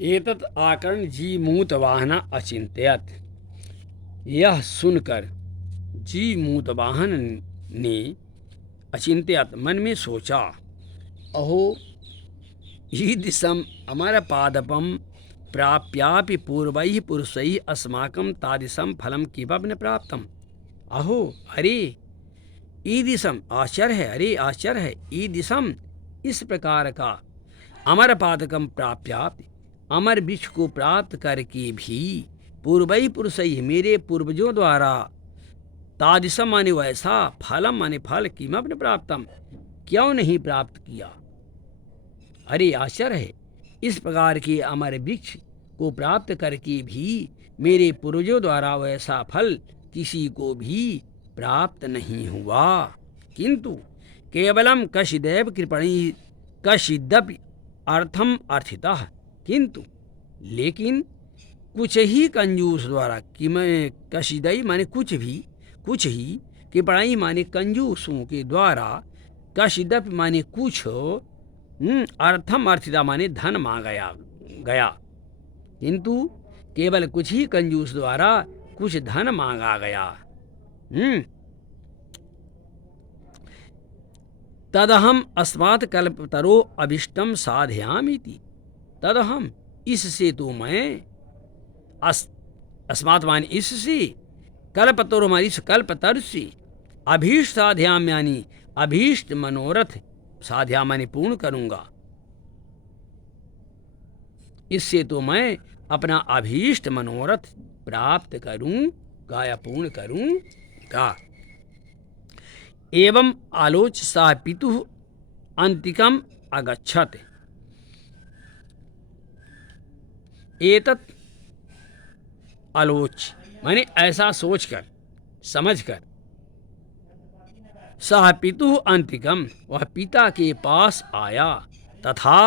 एतत् आकर्ण जीमूत वाहन अचिंत्यत। यह सुनकर जीमूत वाहन ने अचिंत्यत मन में सोचा, अहो ईदृशम अमरपादपम प्राप्यापि पूर्वैः पुरुषैः अस्माकं तादृशं फलं किमपि न प्राप्तम। अहो, अरे ईदृशम आश्चर्य है, अरे आश्चर्य है, ईदृशम इस प्रकार का अमर पादकम प्राप्यापि अमर वृक्ष को प्राप्त करके भी पूर्वई पुरुषई मेरे पूर्वजों द्वारा तादृशम माने वैसा फलम माने फल किमपि न प्राप्तम क्यों नहीं प्राप्त किया। अरे आश्चर्य है, इस प्रकार के अमर वृक्ष को प्राप्त करके भी मेरे पूर्वजों द्वारा वैसा फल किसी को भी प्राप्त नहीं हुआ। किंतु केवलम कशिदैव कृपणी कशिदपि अर्थम अर्थितः। किंतु लेकिन कुछ ही कंजूस द्वारा कि मैं कशिदई माने कुछ ही कृपणाई माने कंजूसों के द्वारा कशिदप माने कुछ अर्थम अर्थिता माने धन मांगा गया। किंतु केवल कुछ ही कंजूस द्वारा कुछ धन मांगा गया। तदहम अस्मात् कल्पतरो अभिष्टम साधयामीति। तदहम इससे तो मैं अस्मात् माने इससे कल्पतरो माने इस कल्पतर से अभीष्ट साध्याम यानी अभीष्ट मनोरथ साध्या माने पूर्ण करूंगा। इससे तो मैं अपना अभीष्ट मनोरथ प्राप्त करूंगा या पूर्ण करूंगा। एवं आलोच्य सः पितुः अंतिकम अगच्छत्। एतत् आलोच्य माने ऐसा सोचकर समझकर सः पितुः अंतिकम वह पिता के पास आया तथा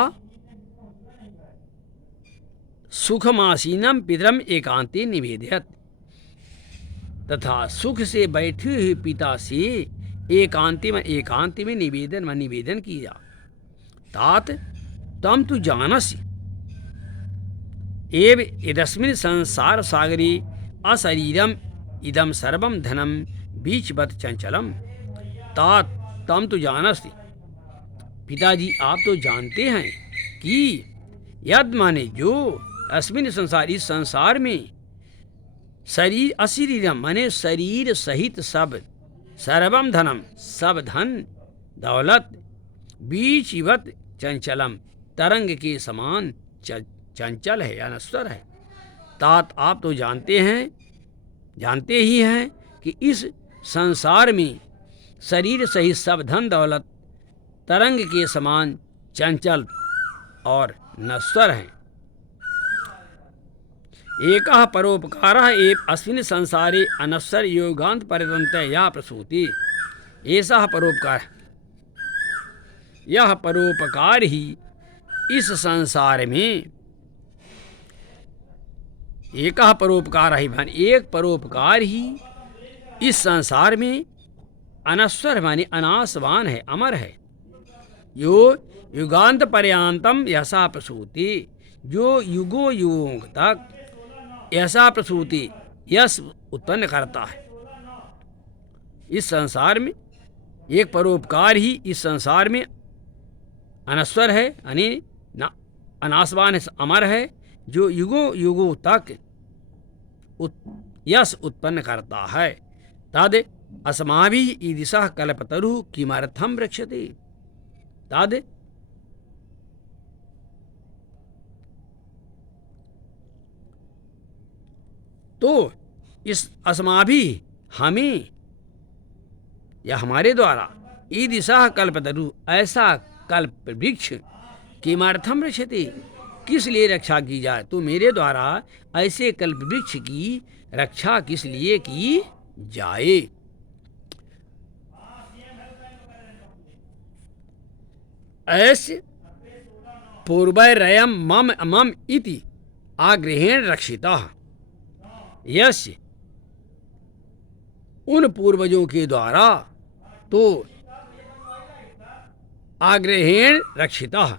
सुखमासीनम पितरम एकांते निवेदयत्। तथा सुख से बैठे हुए पिता से एकांत में निवेदन किया। तात तम तु जानसि एव इदस्मिन् संसार सागरे अशरीरम इदम सर्वम धनम बीचवत चंचलम। तात तम तु जानसि पिताजी आप तो जानते हैं कि यद माने जो अस्मिन् संसार इस संसार में शरीर अशरीरम माने शरीर सहित सब सर्वम धनम सब धन दौलत बीचवत चंचलम तरंग के समान चंचल है या नश्वर है। तात आप तो जानते ही हैं कि इस संसार में शरीर सहित सब धन दौलत तरंग के समान चंचल और नश्वर हैं। एकः परोपकारः एव अस्मिन् संसारे अनश्वर योगांत परितंत्र या प्रसूति। ऐसा परोपकार यह परोपकार ही इस संसार में एकः परोपकार ही माने एक परोपकार ही इस संसार में अनश्वर माने अनासवान है अमर है। यो युगांत पर्यांतम यसा प्रसूति जो युगों युगों तक ऐसा प्रसूति यश उत्पन्न करता है। इस संसार में एक परोपकार ही इस संसार में अनश्वर है यानी अनासवान है अमर है जो युगों युगों तक यश उत्पन्न करता है। तद अस्माभिः ईदृशः कल्पतरुः किमर्थं रक्षते। तद तो इस अस्माभि हमें या हमारे द्वारा ईदृशः कल्पतरु ऐसा कल्प वृक्ष किमर्थम रक्षते किस लिए रक्षा की जाए। तो मेरे द्वारा ऐसे कल्प वृक्ष की रक्षा किस लिए की जाए। ऐसे पूर्वैरयं मम इति आग्रहेण रक्षितः। यस्य उन पूर्वजों के द्वारा तो आग्रहेण रक्षितः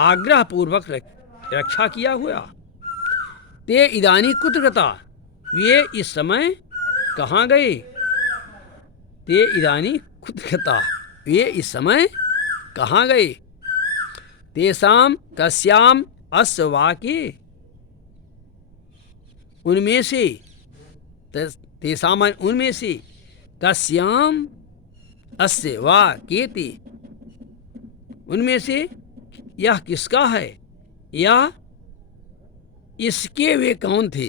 आग्रह पूर्वक रक्षा किया हुआ। ते इदानी कुत्र गता, वे इस समय कहाँ गए। ते इदानी कुत्र गता, वे इस समय कहाँ गए। तेसाम कस्याम अस्य वाक्ये, उनमें से, तेसाम उनमें से, कस्याम अस्य वाक्येति, उनमें से यह किसका है, या इसके वे कौन थे।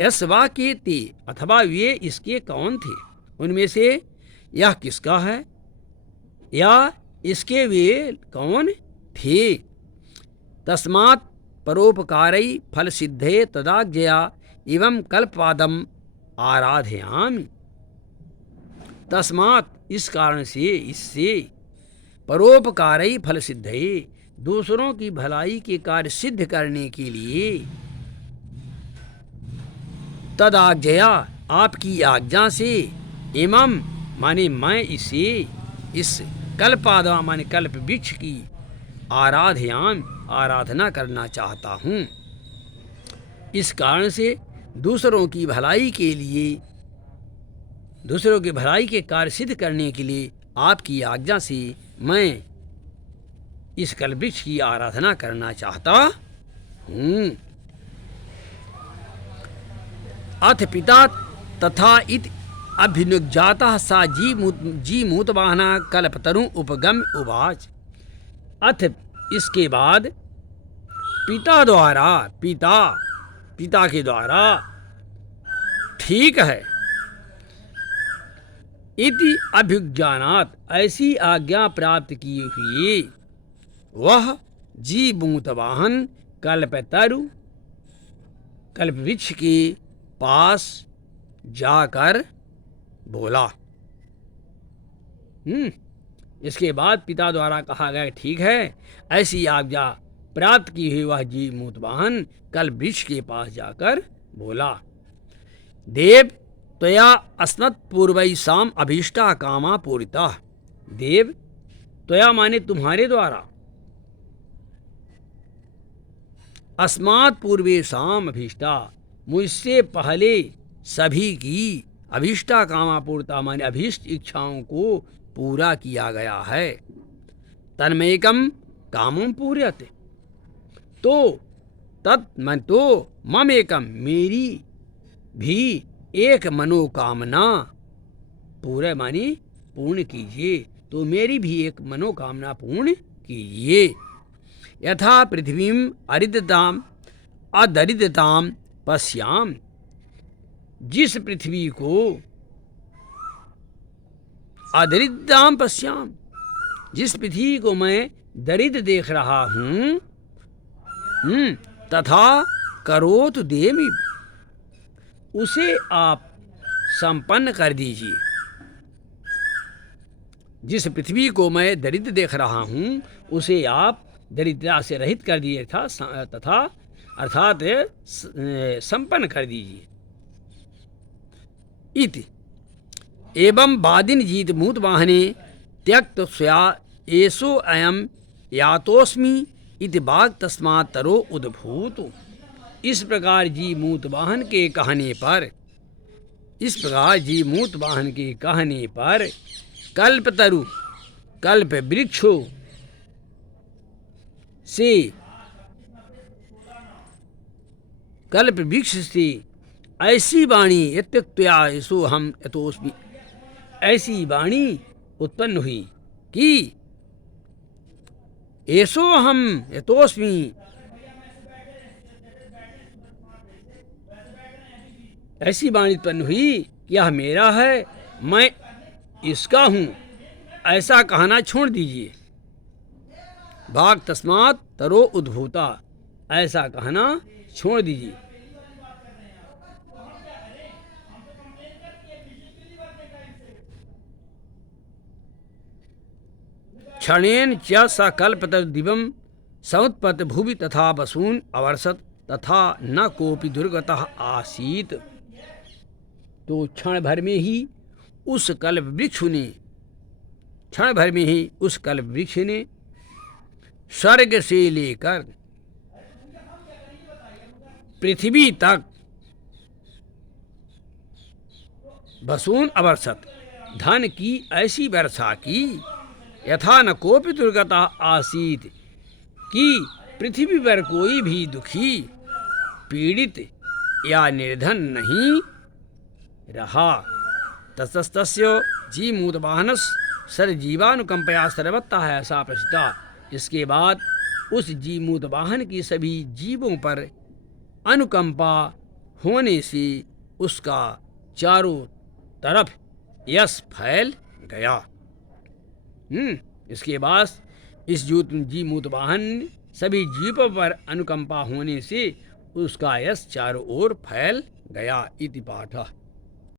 यस वाक्येति, अथवा वे इसके कौन थे। उनमें से यह किसका है, या इसके वे कौन थे। तस्मात् परोपकारै फल सिद्धे तदाज्ञया एवं कल्पपादम आराधयामि। तस्मात्, इस कारण से, इससे, परोपकारै फल सिद्धे, दूसरों की भलाई के कार्य सिद्ध करने के लिए, तदाज्ञया, आपकी आज्ञा से, एवं माने मैं इसे, इस कल्पादा माने कल्प वृक्ष की, आराधयाम आराधना करना चाहता हूँ। इस कारण से दूसरों की भलाई के लिए, दूसरों की भलाई के कार्य सिद्ध करने के लिए आपकी आज्ञा से मैं इस कल्प वृक्ष की आराधना करना चाहता हूँ। अथ पिता तथा इत अभ्युनुज्जातः सा जीमूतवाहना कल्पतरु उपगम उवाच। अथ, इसके बाद, पिता द्वारा, पिता के द्वारा, ठीक है, इति अभ्युज्ञानात्, ऐसी आज्ञा प्राप्त किए हुए, वह जीमूतवाहन कल्पतरु, कल्प वृक्ष के पास जाकर बोला। इसके बाद पिता द्वारा कहा गया, ठीक है, ऐसी आज्ञा प्राप्त की हुई वह जीमूतवाहन कल्प वृक्ष के पास जाकर बोला। देव त्वया अस्मत् पूर्वैषाम् अभीष्टा कामा पूरिता। देव, त्वया माने तुम्हारे द्वारा, अस्मात् पूर्वेषाम् अभीष्टा, मुझसे पहले सभी की, अभीष्टा कामा पूर्ता माने अभीष्ट इच्छाओं को पूरा किया गया है। तन्मेकम कामम पूर्यते, तो तत् तो मम एकम, मेरी भी एक मनोकामना, पूरे मानी पूर्ण कीजिए, तो मेरी भी एक मनोकामना पूर्ण कीजिए। यथा पृथ्वीम अरिदताम अदरिदताम पश्याम, जिस पृथ्वी को अदरिद्राम पश्याम, जिस पृथ्वी को मैं दरिद्र देख रहा हूँ, तथा करोत देमि, उसे आप संपन्न कर दीजिए। जिस पृथ्वी को मैं दरिद्र देख रहा हूँ, उसे आप दरिद्रता से रहित कर दिए तथा अर्थात संपन्न कर दीजिए। इति एवं बादिन जीत मूत वाहने त्यक्त स्वया एसो अयम यातोस्मि इति बाग तस्मात् तरो उद्भूत। इस प्रकार जी मूत वाहन के कहने पर, इस प्रकार जी मूत वाहन के कहने पर, कल्पतरु, कल्प वृक्षों से, कल्प वृक्ष से ऐसी वाणी, यत्त्वया यसो हम यतोस्मि, ऐसी वाणी उत्पन्न हुई कि एसो हम यतोस्मि, ऐसी वाणी उत्पन्न हुई कि यह मेरा है, मैं इसका हूँ, ऐसा कहना छोड़ दीजिए। भाग तस्मात् तरो उद्भूता, ऐसा कहना छोड़ दीजिए। क्षणेन च स कल्पतरु दिवं समुत्पत्त भुवि तथा वसून अवर्षत तथा न कोपि दुर्गतः आसीत। तो क्षण भर में ही उस कल्प वृक्ष ने, क्षण भर में ही उस कल्प वृक्ष ने स्वर्ग से लेकर पृथ्वी तक बसून अवर्षत, धन की ऐसी वर्षा की, यथा न कोपि दुर्गता आसीत, कि पृथ्वी पर कोई भी दुखी, पीड़ित या निर्धन नहीं रहा। ततस्तस्य जीमूतवाहनस सर्वजीवानुकंपया सर्वथा है ऐसा प्रसिद्धा। इसके बाद उस जीमूतवाहन की सभी जीवों पर अनुकंपा होने से उसका चारों तरफ यश फैल गया। इसके बाद इस जीमूतवाहन सभी जीवों पर अनुकंपा होने से उसका यश चारों ओर फैल गया। इति पाठः।